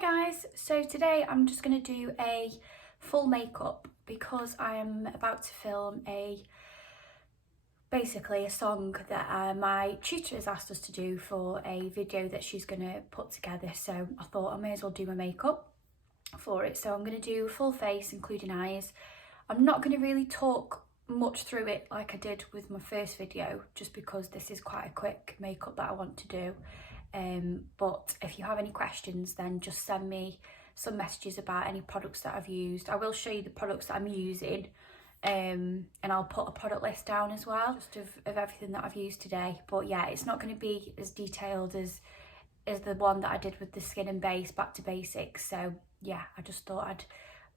guys, so today I'm just going to do a full makeup because I am about to film basically a song that my tutor has asked us to do for a video that she's going to put together, so I thought I may as well do my makeup for it. So I'm going to do full face including eyes. I'm not going to really talk much through it like I did with my first video, just because this is quite a quick makeup that I want to do. But if you have any questions, then just send me some messages about any products that I've used. I will show you the products that I'm using, and I'll put a product list down as well, just of everything that I've used today. But yeah, it's not going to be as detailed as the one that I did with the skin and base, back to basics. So yeah, I just thought I'd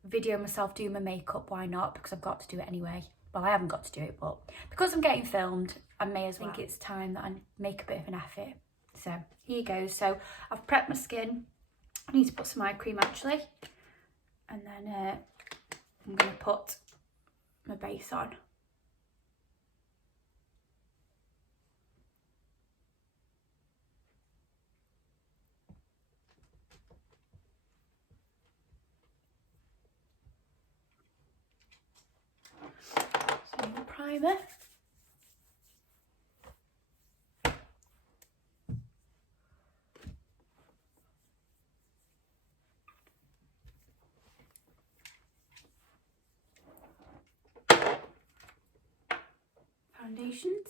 video myself do my makeup. Why not? Because I've got to do it anyway. Well, I haven't got to do it, but because I'm getting filmed, I may as well. I think it's time that I make a bit of an effort. So here goes. So I've prepped my skin. I need to put some eye cream actually, and then I'm going to put my base on. So the primer. Foundations.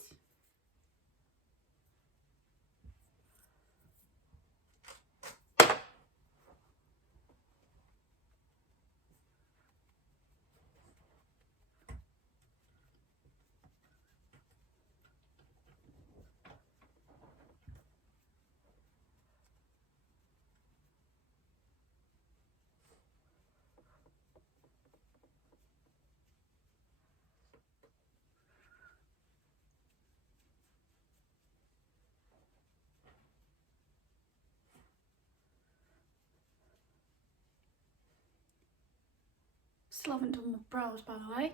Still haven't done my brows, by the way.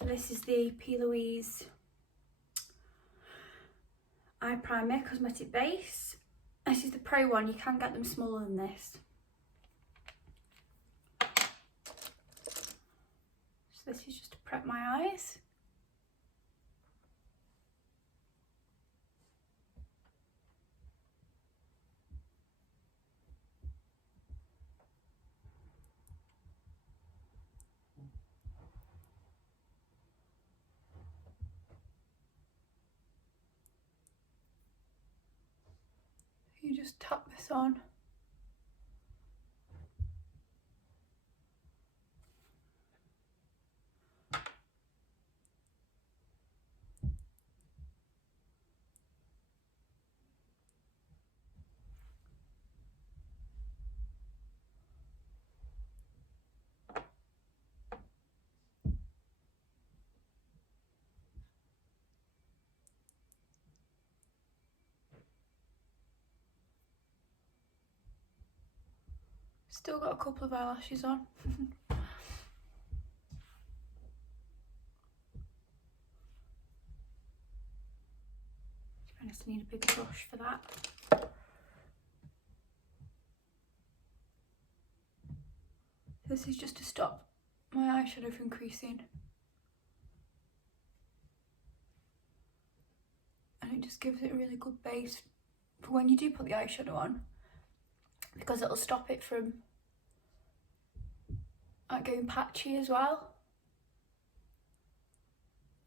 So this is the Plouise eye primer cosmetic base. This is the pro one. You can get them smaller than this. So this is just to prep my eyes. You just tap this on. Still got a couple of eyelashes on. I just need a bigger brush for that. This is just to stop my eyeshadow from creasing. And it just gives it a really good base for when you do put the eyeshadow on, because it'll stop it from going patchy as well,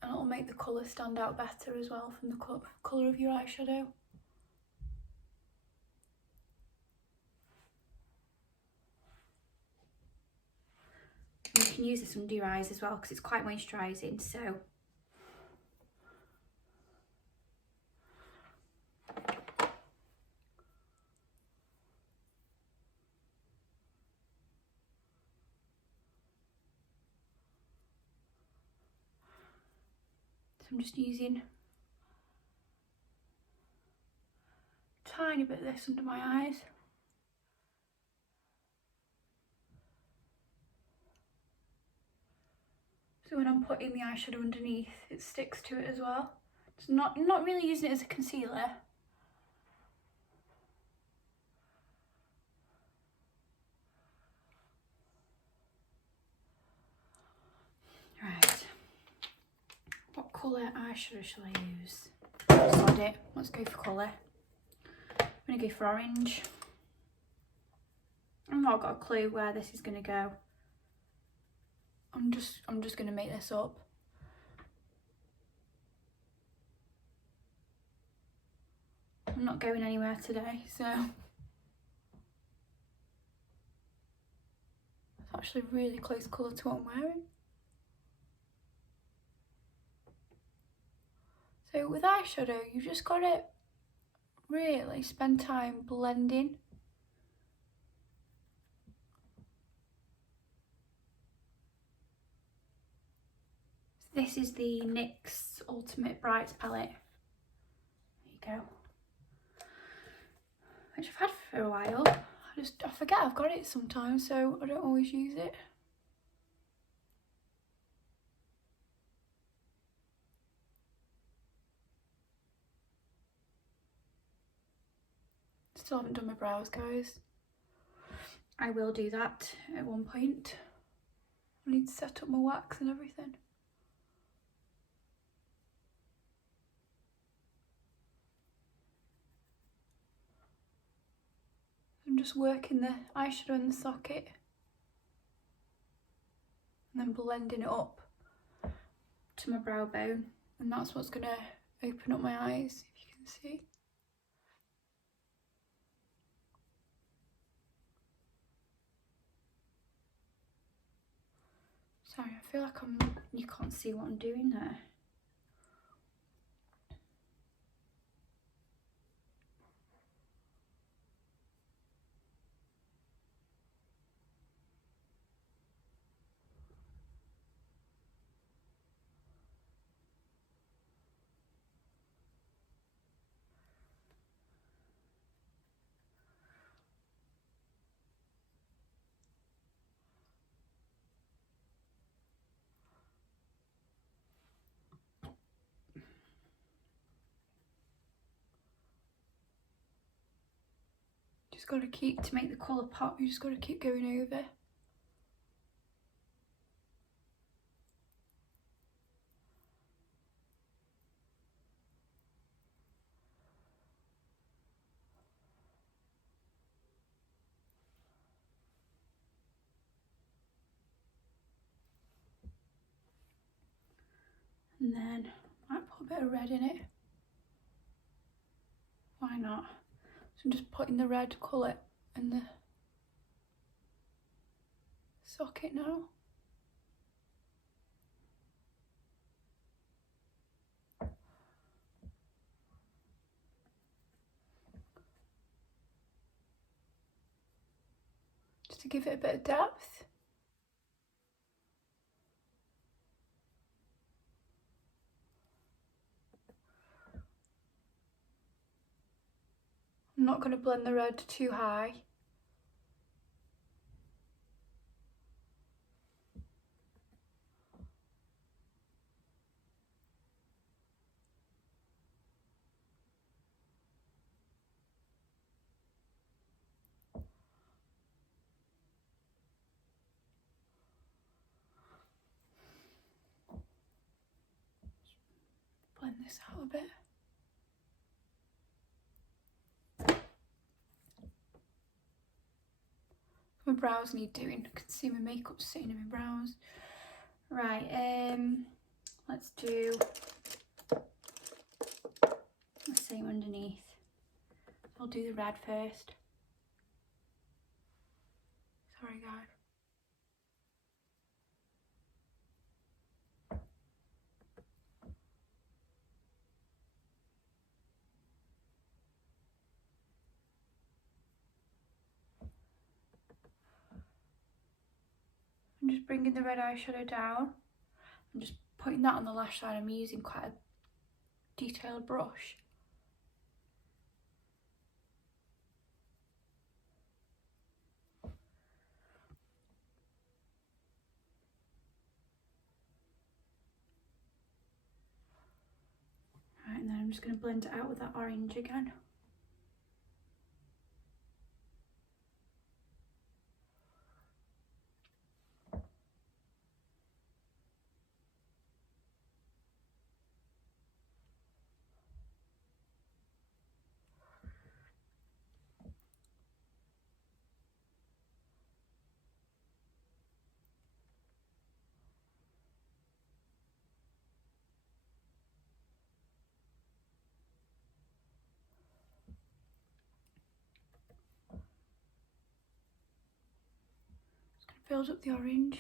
and it'll make the colour stand out better as well from the colour of your eyeshadow. And you can use this under your eyes as well because it's quite moisturising. So I'm just using a tiny bit of this under my eyes. So when I'm putting the eyeshadow underneath, it sticks to it as well. It's not really using it as a concealer. Right. What colour eyeshadow shall I use? Sod it. Let's go for colour. I'm going to go for orange. I've not got a clue where this is going to go. I'm just going to make this up. I'm not going anywhere today, so it's actually a really close colour to what I'm wearing. So with eyeshadow, you've just got to really spend time blending. This is the NYX Ultimate Brights palette. There you go. Which I've had for a while. I forget I've got it sometimes, so I don't always use it. Still haven't done my brows, guys. I will do that at one point. I need to set up my wax and everything. I'm just working the eyeshadow in the socket and then blending it up to my brow bone, and that's what's going to open up my eyes, if you can see. Sorry, I feel like you can't see what I'm doing there. Just got to keep, to make the colour pop, you just got to keep going over. And then I might put a bit of red in it. Why not? So I'm just putting the red colour in the socket now. Just to give it a bit of depth. I'm not going to blend the red too high. Blend this out a bit. My brows need doing. I can see my makeup sitting in my brows. Right, let's do the same underneath. I'll do the red first. Sorry, guys. I'm just bringing the red eyeshadow down. I'm just putting that on the lash line, I'm using quite a detailed brush. Right, and then I'm just going to blend it out with that orange again. Build up the orange.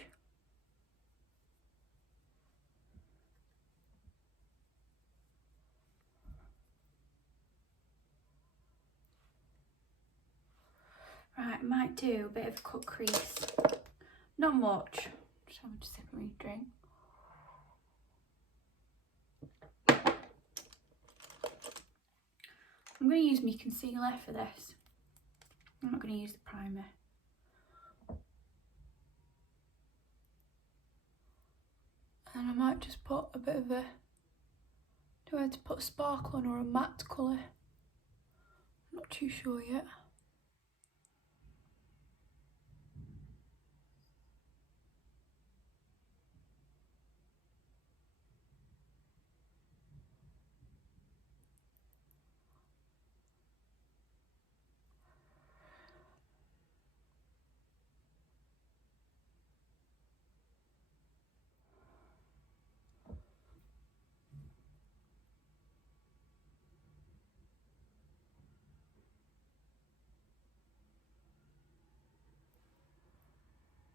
Right, I might do a bit of cut crease. Not much. Just have a sip of my drink. I'm going to use my concealer for this. I'm not going to use the primer. And I might just put a bit of a, do I have to put a sparkle on or a matte colour? I'm not too sure yet.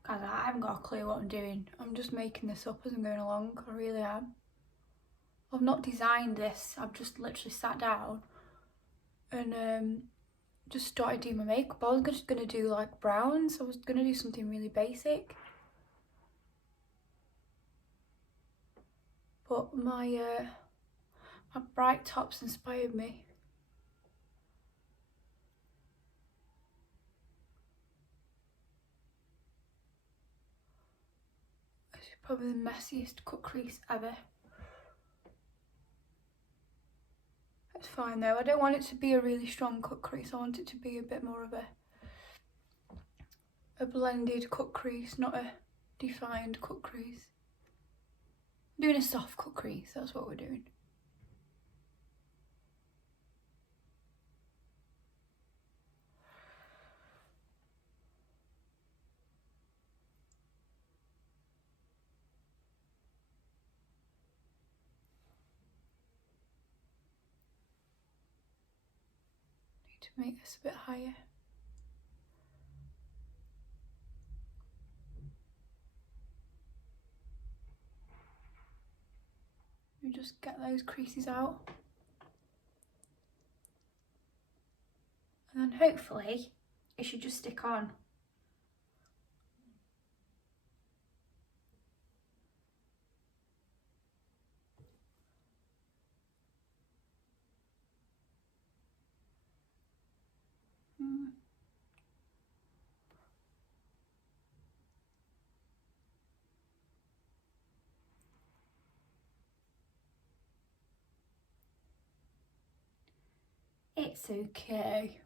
Guys, I haven't got a clue what I'm doing. I'm just making this up as I'm going along. I really am. I've not designed this. I've just literally sat down and just started doing my makeup. I was just going to do like browns. I was going to do something really basic. But my bright tops inspired me. This is probably the messiest cut crease ever. It's fine though. I don't want it to be a really strong cut crease. I want it to be a bit more of a blended cut crease, not a defined cut crease. I'm doing a soft cut crease, that's what we're doing. Need to make this a bit higher. You just get those creases out. And then hopefully it should just stick on. It's okay.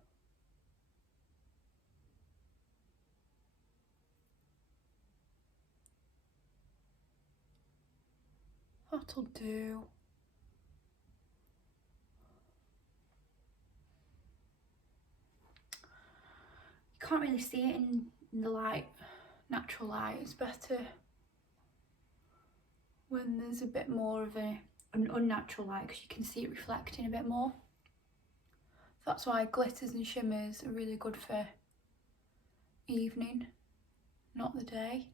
That'll do. You can't really see it in the light, natural light. It's better when there's a bit more of an unnatural light because you can see it reflecting a bit more. That's why glitters and shimmers are really good for evening, not the day.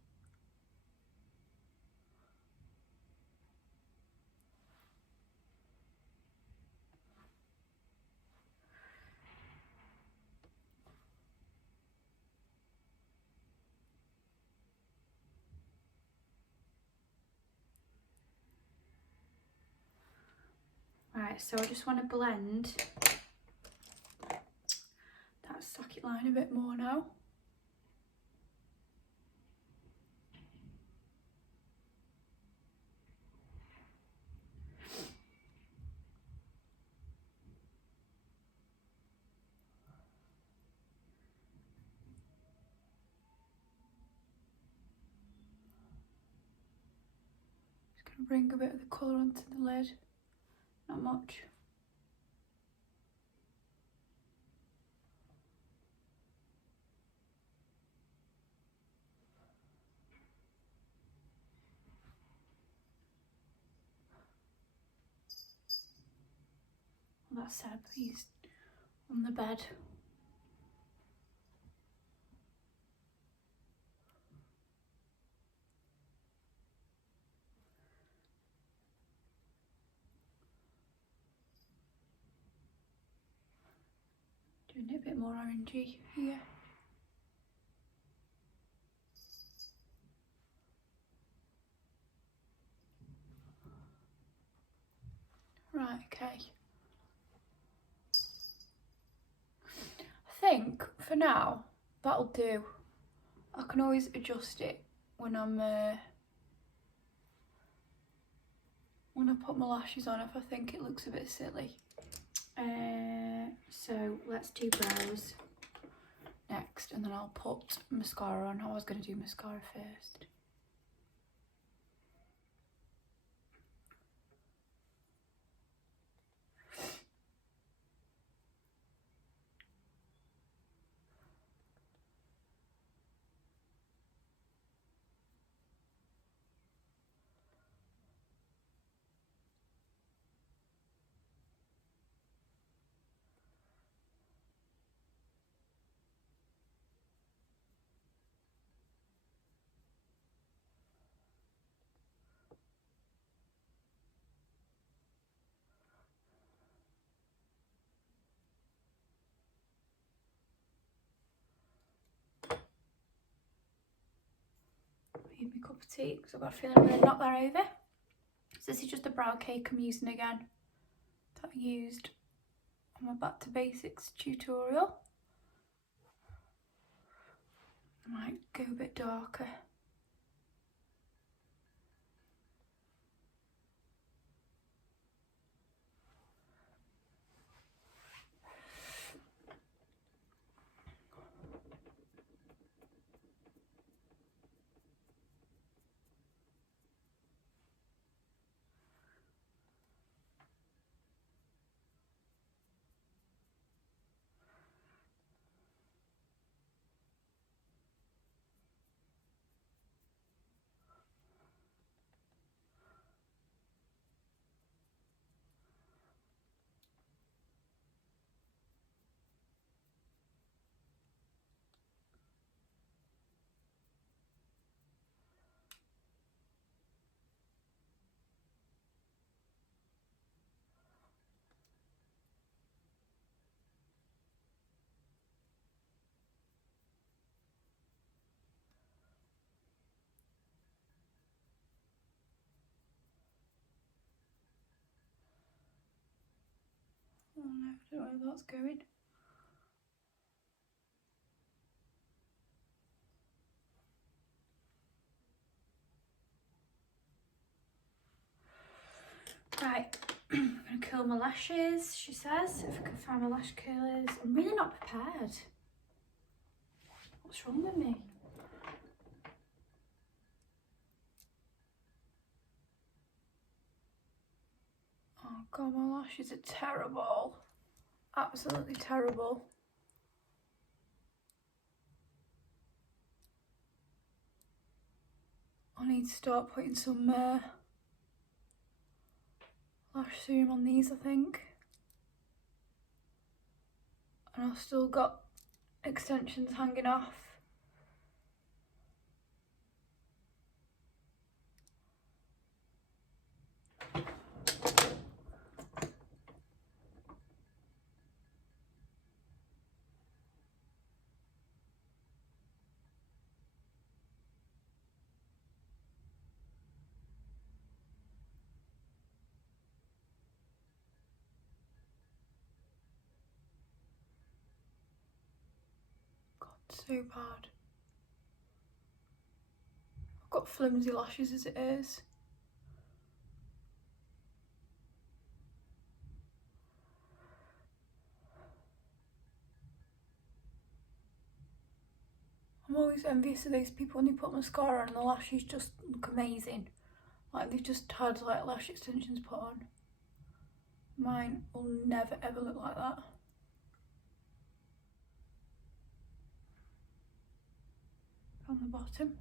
Right, so I just want to blend that socket line a bit more now. Bring a bit of the colour onto the lid, not much. Well, that's Seb, he's on the bed. Doing it a bit more orangey here. Right, okay. I think for now that'll do. I can always adjust it when I'm when I put my lashes on if I think it looks a bit silly. So let's do brows next, and then I'll put mascara on. I was going to do mascara first. Need my cup of tea because I've got a feeling I'm going to knock that over. So this is just a brow cake I'm using again that I used on my Back to Basics tutorial. I might go a bit darker. Oh no, I don't know where that's going. Right, I'm going to curl my lashes, she says, if I can find my lash curlers. I'm really not prepared. What's wrong with me? Oh god, my lashes are terrible. Absolutely terrible. I need to start putting some lash serum on these, I think. And I've still got extensions hanging off. So bad. I've got flimsy lashes as it is. I'm always envious of these people when they put mascara on and the lashes just look amazing. Like they've just had like lash extensions put on. Mine will never ever look like that. On the bottom.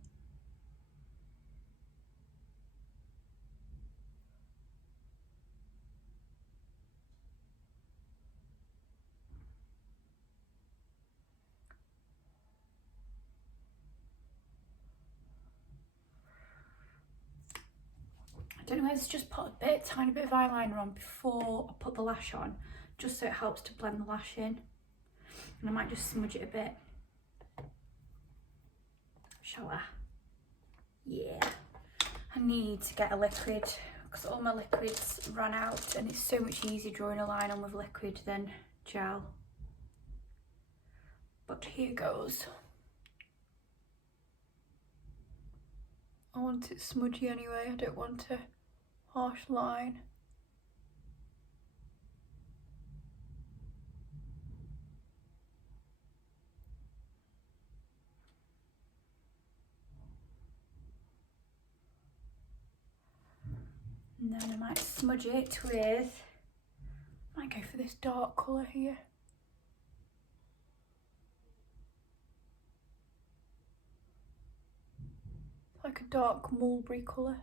I don't know whether to just put a tiny bit of eyeliner on before I put the lash on, just so it helps to blend the lash in. And I might just smudge it a bit. Shall I? Yeah. I need to get a liquid because all my liquids ran out and it's so much easier drawing a line on with liquid than gel. But here goes. I want it smudgy anyway, I don't want a harsh line. And then I might smudge it with, I might go for this dark colour here. Like a dark mulberry colour.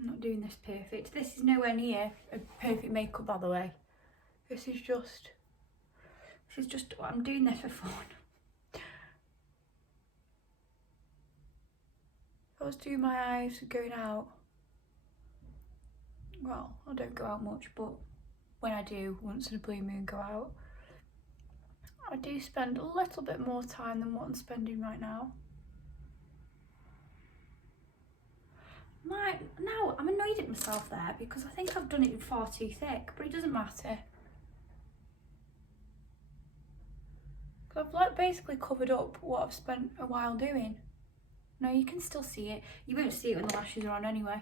I'm not doing this perfect. This is nowhere near a perfect makeup, by the way. This is just I'm doing this for fun. If I was doing my eyes going out, well, I don't go out much, but when I do, once in a blue moon go out, I do spend a little bit more time than what I'm spending right now. Now I'm annoyed at myself there because I think I've done it far too thick, but it doesn't matter. I've like basically covered up what I've spent a while doing. No, you can still see it. You won't see it when the lashes are on anyway.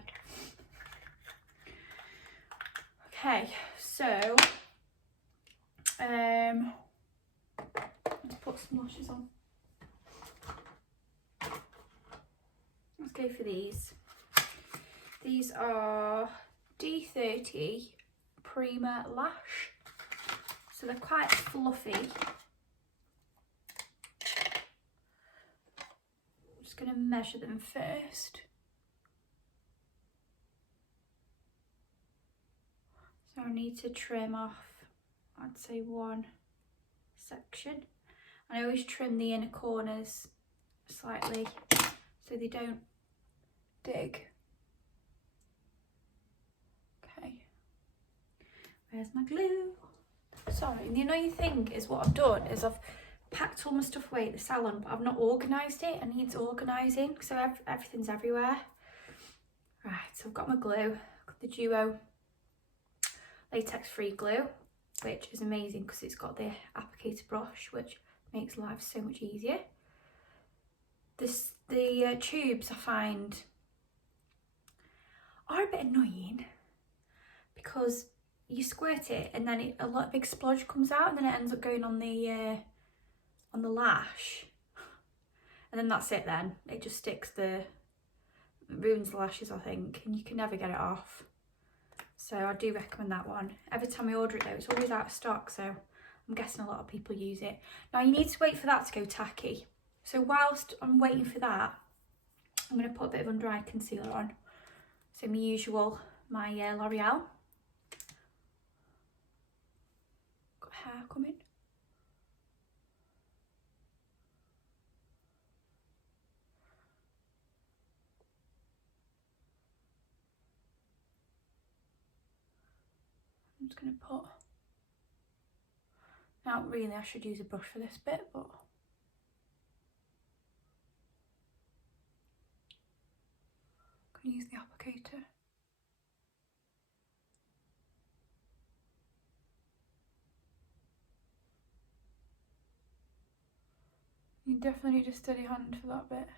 Okay, so let's put some lashes on. Let's go for these. These are D30 Prima Lash. So they're quite fluffy. I'm just going to measure them first. So I need to trim off, I'd say, one section. And I always trim the inner corners slightly so they don't dig. Okay, where's my glue? Sorry, the annoying thing is what I've done is I've packed all my stuff away at the salon, but I've not organised it. It needs organising, so everything's everywhere. Right, so I've got my glue, the Duo latex free glue, which is amazing because it's got the applicator brush, which makes life so much easier. The tubes I find are a bit annoying because you squirt it and then a lot of big splodge comes out and then it ends up going on the lash, and then that's it. Then it just sticks ruins the lashes, I think, and you can never get it off. So I do recommend that one. Every time I order it though, it's always out of stock, so I'm guessing a lot of people use it. Now you need to wait for that to go tacky. So whilst I'm waiting for that, I'm going to put a bit of under eye concealer on. So my usual, my L'Oreal. Got hair coming. I'm just going to put, now really I should use a brush for this bit, but I'm going to use the applicator. You definitely need a steady hand for that bit.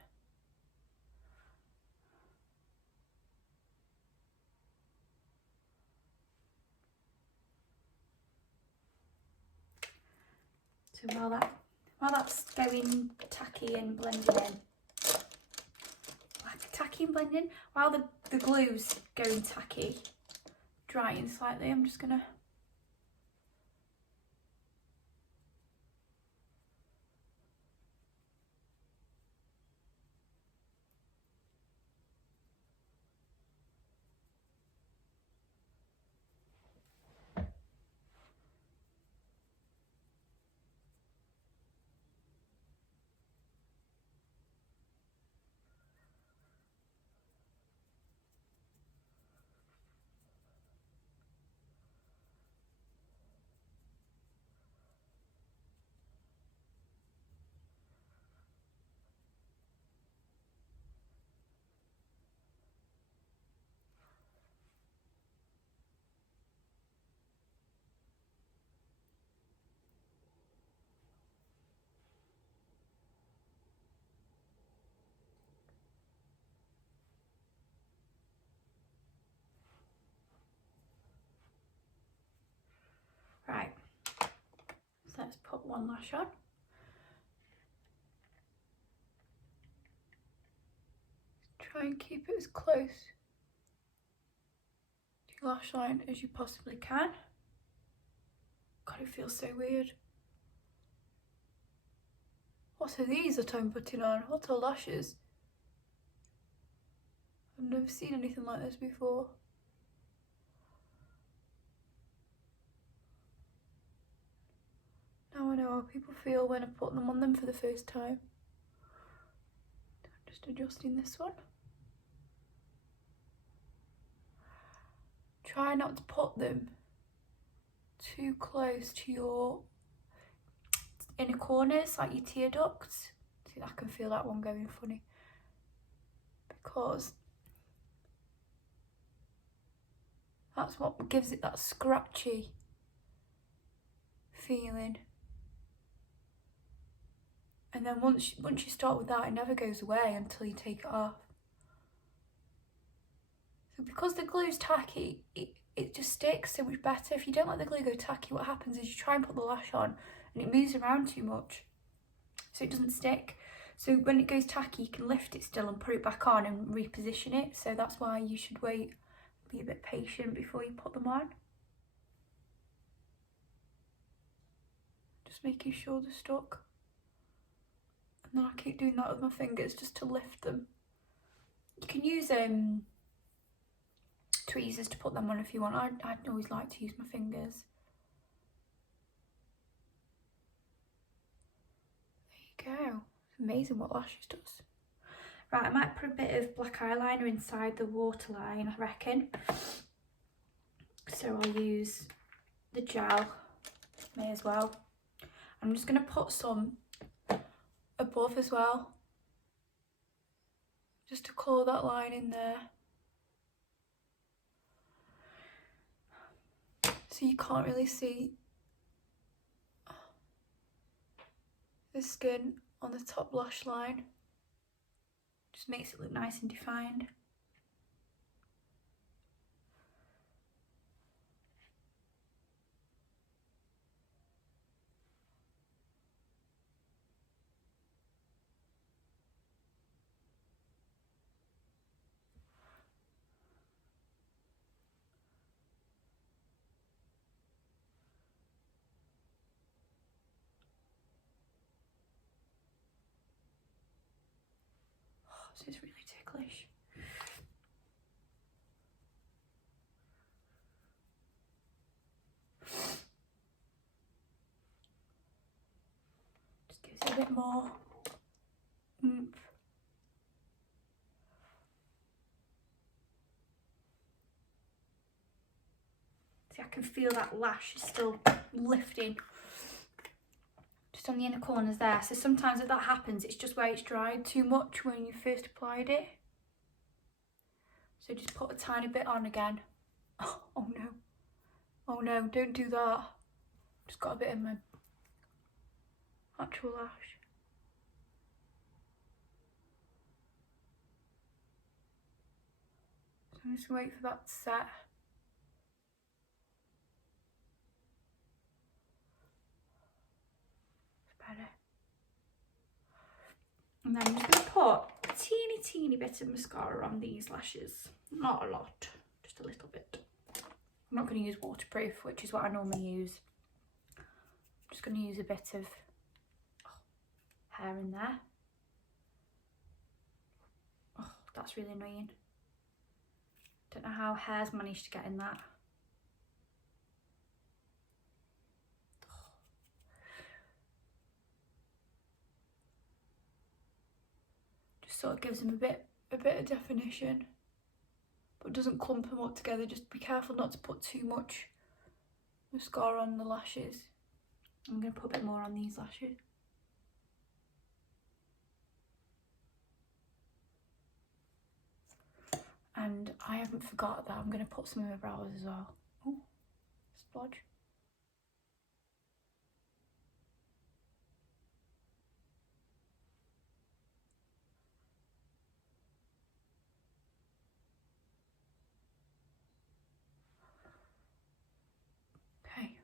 So while that's going tacky and blending in, while the glue's going tacky, drying slightly, I'm just gonna right. So let's put one lash on. Try and keep it as close to your lash line as you possibly can. God, it feels so weird. What are these that I'm putting on? What are lashes? I've never seen anything like this before. Now I know how people feel when I put them on them for the first time. Just adjusting this one. Try not to put them too close to your inner corners, like your tear ducts. See, I can feel that one going funny. Because that's what gives it that scratchy feeling. And then once you start with that, it never goes away until you take it off. So because the glue's tacky, it just sticks so much better. If you don't let the glue go tacky, what happens is you try and put the lash on and it moves around too much, so it doesn't stick. So when it goes tacky, you can lift it still and put it back on and reposition it. So that's why you should wait, be a bit patient before you put them on. Just making sure they're stuck. And then I keep doing that with my fingers just to lift them. You can use tweezers to put them on if you want. I'd always like to use my fingers. There you go. It's amazing what lashes does. Right, I might put a bit of black eyeliner inside the waterline, I reckon. So I'll use the gel, may as well. I'm just going to put some above as well, just to colour that line in there. So you can't really see the skin on the top lash line. Just makes it look nice and defined. This is really tickly. ticklish. Just gives it a bit more oomph. See, I can feel that lash is still lifting just on the inner corners there. So sometimes if that happens, it's just where it's dried too much when you first applied it. So just put a tiny bit on again. Oh no. Oh no, don't do that. Just got a bit in my actual lash. So I'm just gonna wait for that to set. Better. And then I'm just going to put a teeny bit of mascara on these lashes. Not a lot, just a little bit. I'm not going to use waterproof, which is what I normally use. I'm just going to use a bit of hair in there. Oh, that's really annoying. Don't know how hair's managed to get in that. Sort of gives them a bit of definition, but doesn't clump them up together. Just be careful not to put too much mascara on the lashes. I'm going to put a bit more on these lashes. And I haven't forgot that I'm going to put some in my brows as well. Oh, splodge. Okay.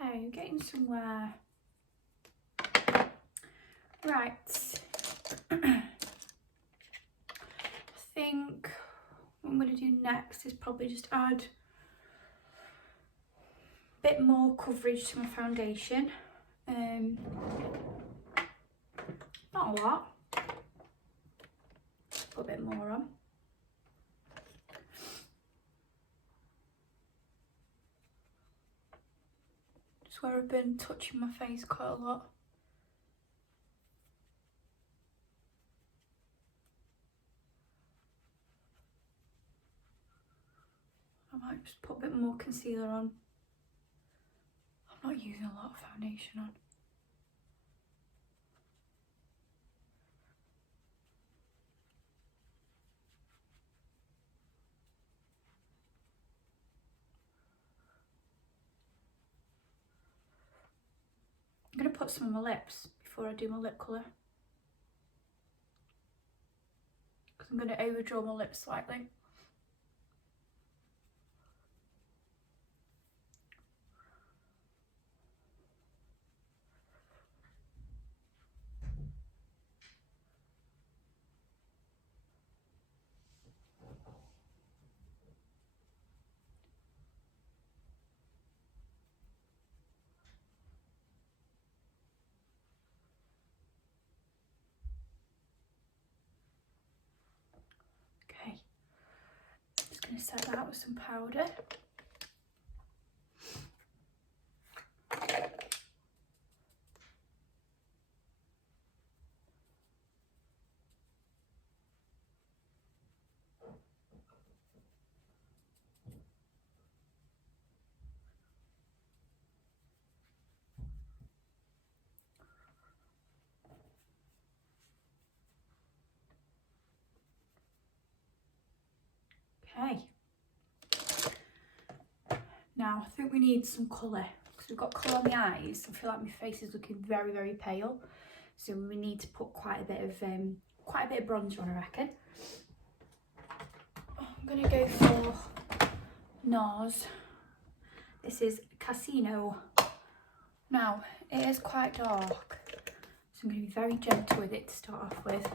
Okay, I'm getting somewhere. Right. I think what I'm going to do next is probably just add a bit more coverage to my foundation. Not a lot. Just put a bit more on. Just where I've been touching my face quite a lot. I might just put a bit more concealer on. I'm not using a lot of foundation on. I'm going to put some on my lips before I do my lip colour. Because I'm going to overdraw my lips slightly. Okay, just going to set that out with some powder. Okay, now I think we need some colour because we've got colour on the eyes. I feel like my face is looking very pale, so we need to put quite a bit of bronzer on, I reckon. I'm gonna go for Nars. This is Casino Now, it is quite dark, so I'm going to be very gentle with it to start off with.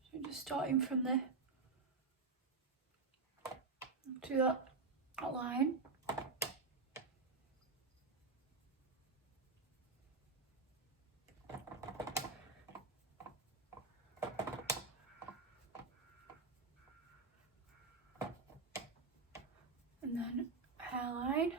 So just starting from there to that line. And then hairline.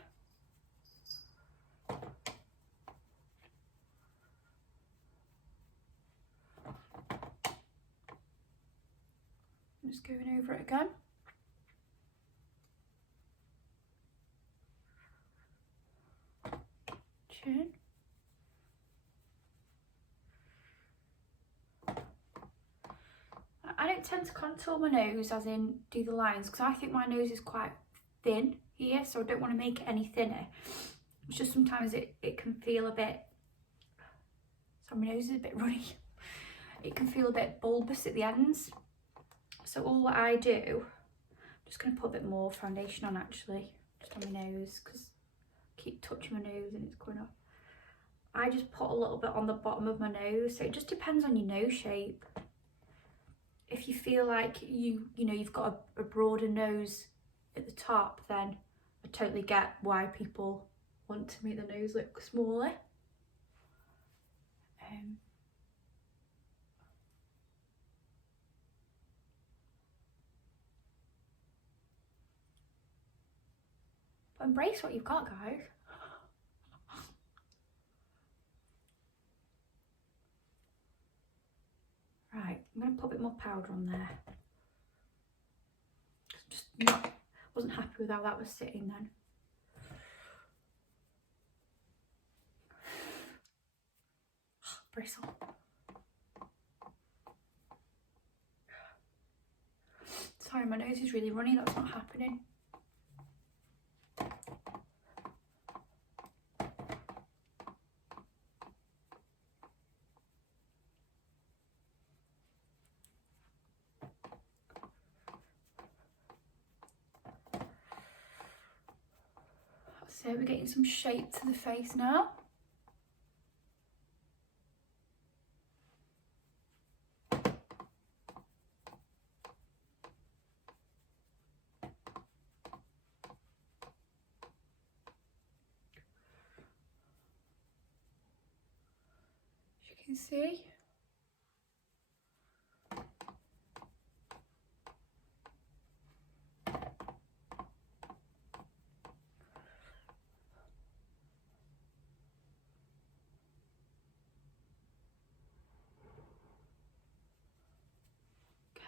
Just going over it again. Chin. I don't tend to contour my nose, as in do the lines, because I think my nose is quite thin here, so I don't want to make it any thinner. It's just sometimes it can feel a bit, sorry, my nose is a bit runny. It can feel a bit bulbous at the ends. So all what I do, I'm just going to put a bit more foundation on actually, just on my nose, because I keep touching my nose and it's going off. I just put a little bit on the bottom of my nose, so it just depends on your nose shape. If you feel like you know you've got a broader nose at the top, then I totally get why people want to make the nose look smaller. But embrace what you've got, guys. Right, I'm going to put a bit more powder on there. Wasn't happy with how that was sitting then. Bristle. Sorry, my nose is really runny, that's not happening. So we're getting some shape to the face now. As you can see.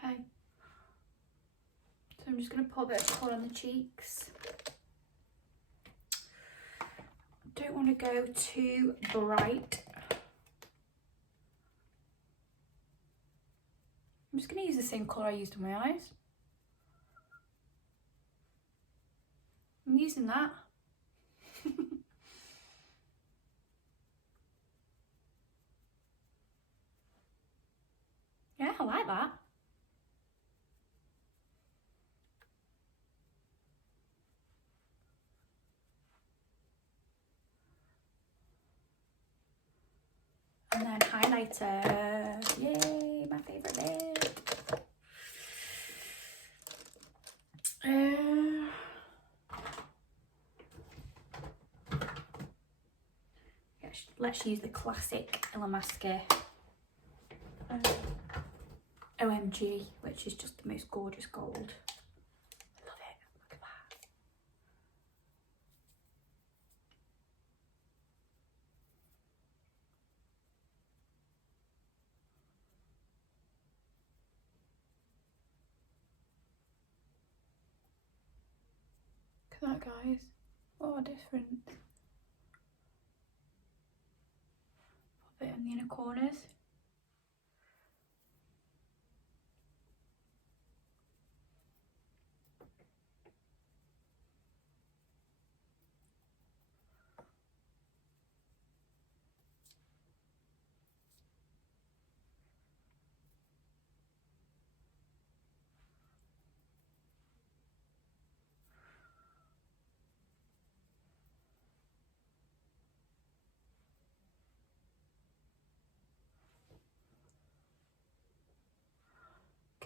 Okay, so I'm just going to put a bit of colour on the cheeks. Don't want to go too bright. I'm just going to use the same colour I used on my eyes. I'm using that. Yeah, I like that. And then highlighter. Yay, my favourite bit. Let's use the classic Illamasqua OMG, which is just the most gorgeous gold. I love it. Look at that. Look at that, guys. What a difference. Put it in the inner corners.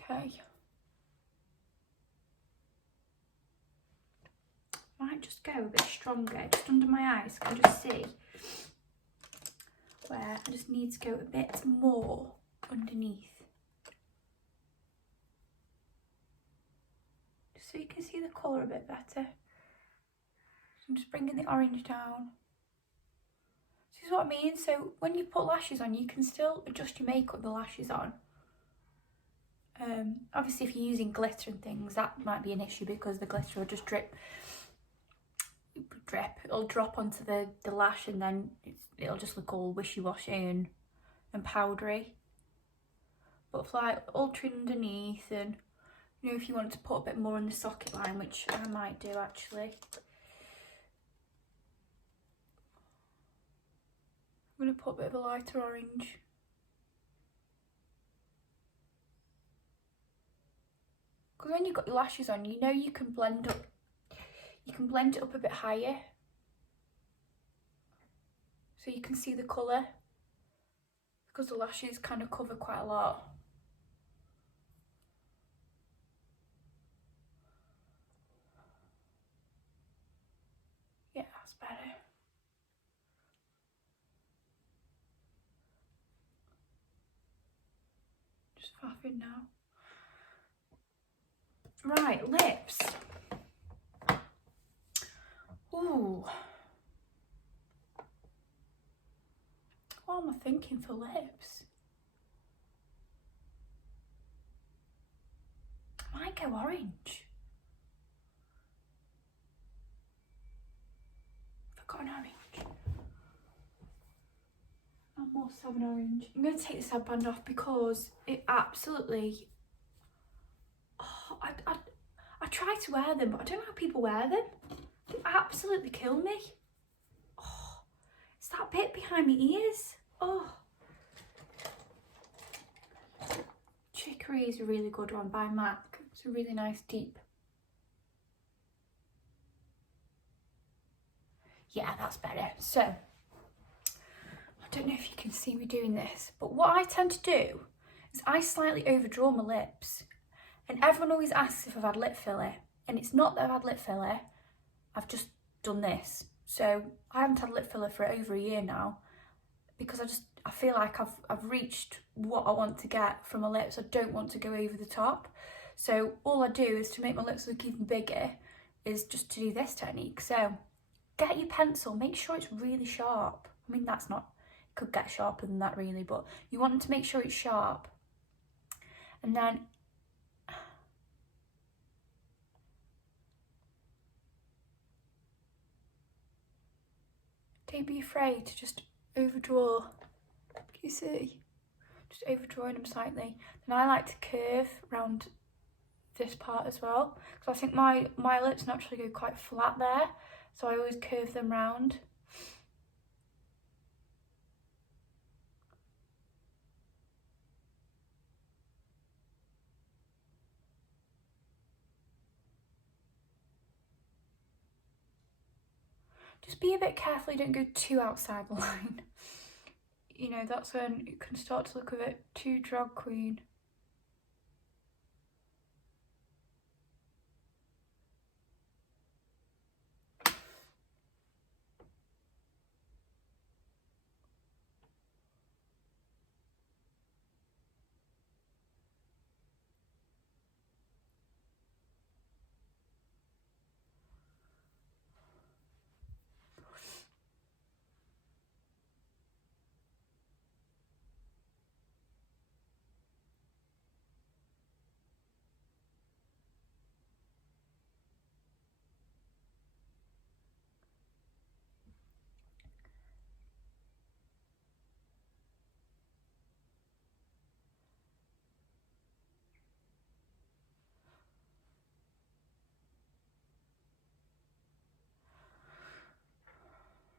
Okay. Might just go a bit stronger, just under my eyes. Can just see where I just need to go a bit more underneath. Just so you can see the colour a bit better. So I'm just bringing the orange down. This is what I mean. So when you put lashes on, you can still adjust your makeup with the lashes on. Obviously if you're using glitter and things, that might be an issue because the glitter will just drip, it'll drop onto the lash, and then it'll just look all wishy-washy and powdery. But for like ultra underneath, and you know, if you want to put a bit more on the socket line, which I might do actually, I'm going to put a bit of a lighter orange. Because when you've got your lashes on, you know you can blend up, you can blend it up a bit higher. So you can see the colour. Because the lashes kind of cover quite a lot. Yeah, that's better. Just faffing now. Right, lips. Ooh. What am I thinking for lips? I might go orange. I've got an orange. I must have an orange. I'm going to take this headband off because it absolutely... Oh, I try to wear them, but I don't know how people wear them. They absolutely kill me. Oh, it's that bit behind my ears. Oh. Chicory is a really good one by MAC. It's a really nice deep. Yeah, that's better. So, I don't know if you can see me doing this, but what I tend to do is I slightly overdraw my lips. And everyone always asks if I've had lip filler. And it's not that I've had lip filler, I've just done this. So I haven't had lip filler for over a year now because I feel like I've reached what I want to get from my lips. I don't want to go over the top. So all I do is to make my lips look even bigger is just to do this technique. So get your pencil, make sure it's really sharp. I mean, that's not, it could get sharper than that really, but you want to make sure it's sharp. And then don't be afraid to just overdraw. Can you see? Just overdrawing them slightly. Then I like to curve around this part as well, because I think my lips naturally go quite flat there, so I always curve them round. Just be a bit careful you don't go too outside the line. You know, that's when it can start to look a bit too drag queen.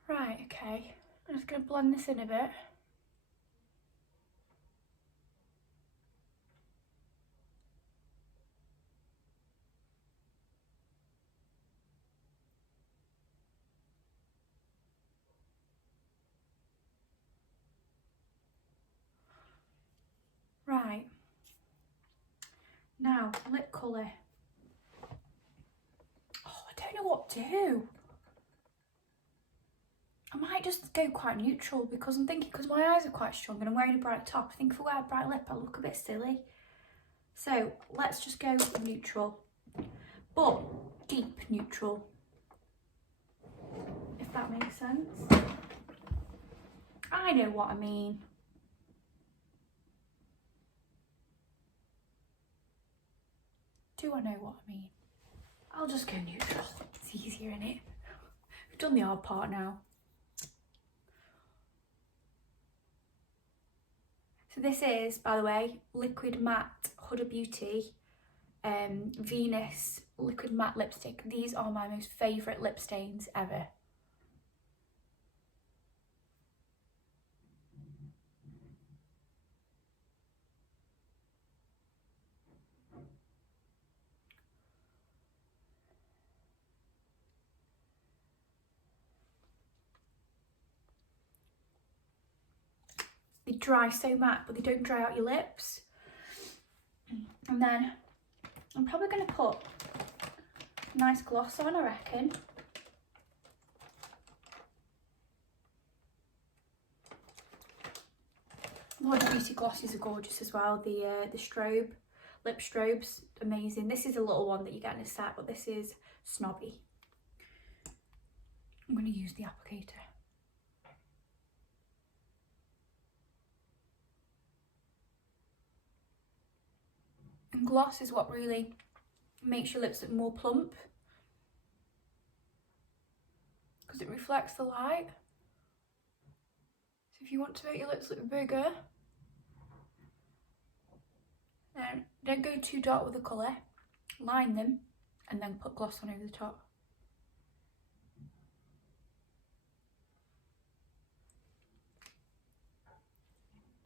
Right, okay. I'm just going to blend this in a bit. Right. now, lip colour. Oh, I don't know what to do. I might just go quite neutral because I'm thinking, because my eyes are quite strong and I'm wearing a bright top, I think if I wear a bright lip I'll look a bit silly. So let's just go neutral, but deep neutral, if that makes sense. I know what I mean. Do I know what I mean? I'll just go neutral. It's easier, innit? We've done the hard part now. So this is, by the way, Liquid Matte Huda Beauty Venus Liquid Matte Lipstick. These are my most favourite lip stains ever. They dry so matte, but they don't dry out your lips. And then I'm probably going to put a nice gloss on, I reckon. Huda Beauty glosses are gorgeous as well. The strobe, lip strobe's amazing. This is a little one that you get in a set, but this is snobby. I'm going to use the applicator. And gloss is what really makes your lips look more plump because it reflects the light. So if you want to make your lips look bigger, then don't go too dark with the colour, line them and then put gloss on over the top.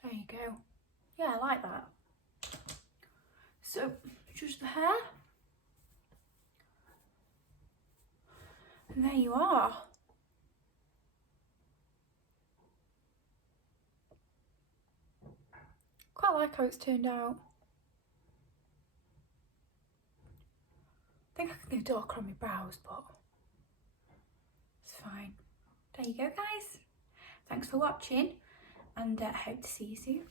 There you go. Yeah, I like that. So, just the hair. And there you are. Quite like how it's turned out. I think I can go darker on my brows, but it's fine. There you go, guys. Thanks for watching, and I hope to see you soon.